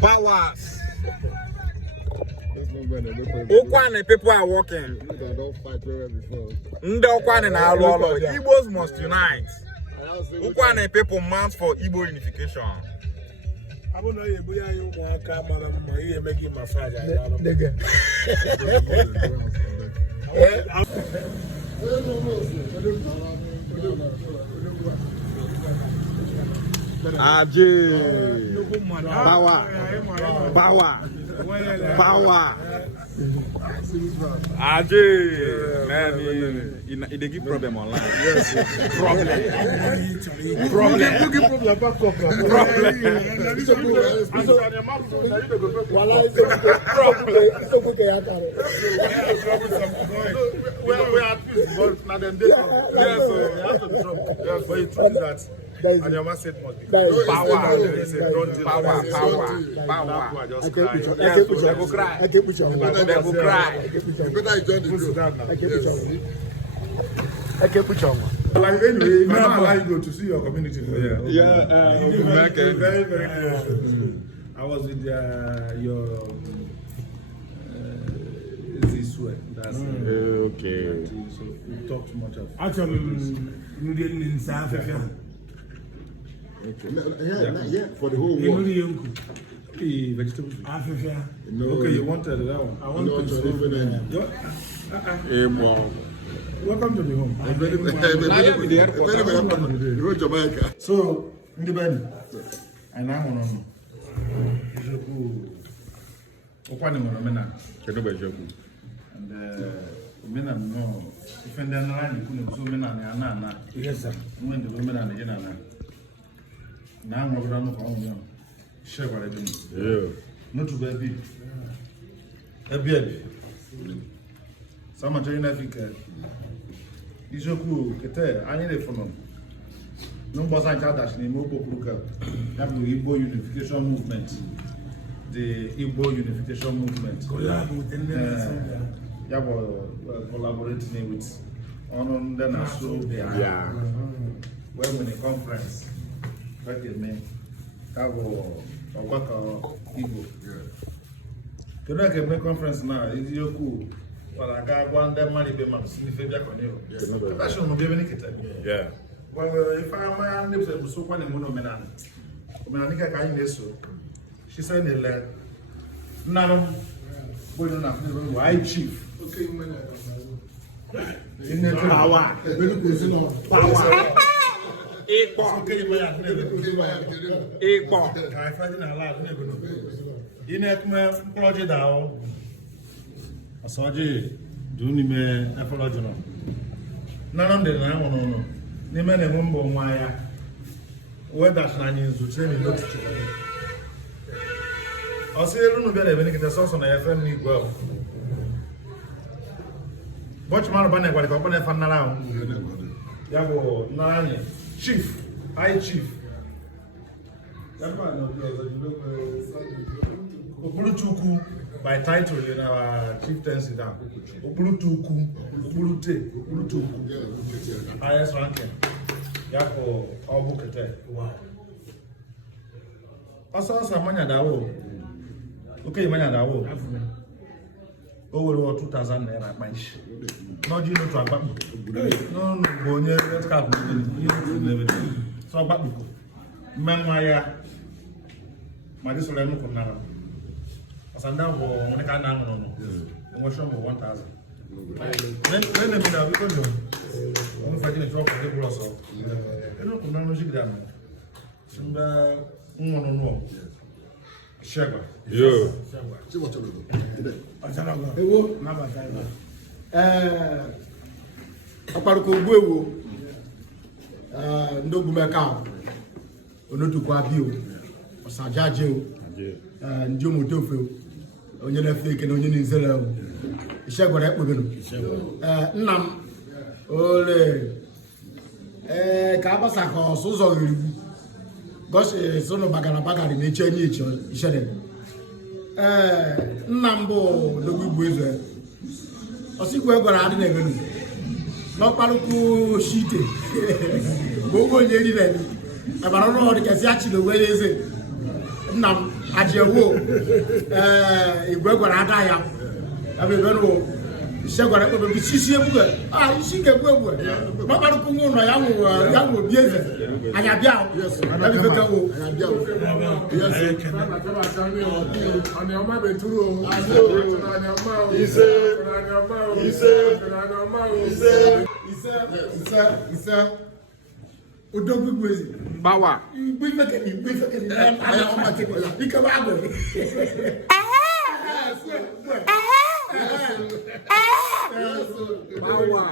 Powers. Ukwuani people are working. Ukwuani na alolo. Igbos must unite. Ukwuani people mount for Igbo unification. I don't know if you are making massage. Abbi. Power. Abbi. Man, they give problem online. Yes. Problem. Anioma said must be power. They will cry. You better join the group. Anyway, now allow you go to see your community. Very, very close. I was with your this way. That's okay. So we talked much of. Actually, we didn't in South Africa. Okay. Yeah, for the whole world. Vegetables. Africa. No. Okay, you wanted that one. I want to welcome to the home. So, independent. And I want to know. Ukwuani mo mena. Kedu be joku. And mena no. Defend the line you so mena na. Yes sir. When the mena na na. Na mo bra no ko on. Share what I do. Yeah. Not to be Abbi. Some join Africa. Ijoku kete any dey for no. No boss and dash ni mo popular. That the Igbo unification movement. The Igbo unification movement. Yeah, collaborating with on the national Yeah. When we in a conference. Okay, man. Kago Igbo. Can I make conference now? Is you cool? Well, I got one day money be my significant conio. That should not be any kitten. Yeah. Well, if I'm my lips and so one in Monomenan. Menanica Kainiso. She said, "None. Why chief? Okay, in the power. Igbo. I find it a lot. In a project now, I saw you doing me a philogeno. None of the now, no. Niman and Mumbo Maya. Where that's not in to train you. I'll see you don't get a source on a friendly well. Watch Marabana, what a company fan around. Yabo, Nani. Chief, High Chief. Okulutuku by title in our chieftaincy now. Okulutuku, Okulute, Okulutuku. Highest ranking. Yako Obukete. Wow. Also, Manya Dawo. Okay, Manya Dawo. Over 2,000 naira bench. No, you know to Abbi. No, Bonnie, let's have so Abbi. Mamaya, my this will look now. As I now go, when I can't know, emotion for 1,000. Then the middle, we go. Only fighting a drop of the blood. I don't know, she got me. Simba, no. Sheba. Yeah. See what you do. Ewo na bataiba. Aparuko Ugwewo. Ndogumeka. Onotuko Abbi o. Osajaje o. Ndi omotofe o. Onye na fake na onye nzele o. Ishegwara ekpebenu. Nnam ole ka abasa ko suzo iri. Gosi sono bagara ni chenye icho ishede. Nnambo Igbo eze. Osikwe gwara adị n'ebenu. N'ọkparụkwu shite. Bogo nyeri na Eba no de kesi achi no we eze. Nam ajewo Igbo gwara ada ya. Abi be no ise gwara ko be sisi ebu isi ke ebu. Ma ba ko nwu no ya wo bi eze. Anya bia. Yes. Abi fe ka wo. Anya bia. Yes. Anioma beturu. Ise. Odogwu gwezi. Bawa. Igbo fekeni. Aya o ma ke ko ya. Ike ba go. Bawa.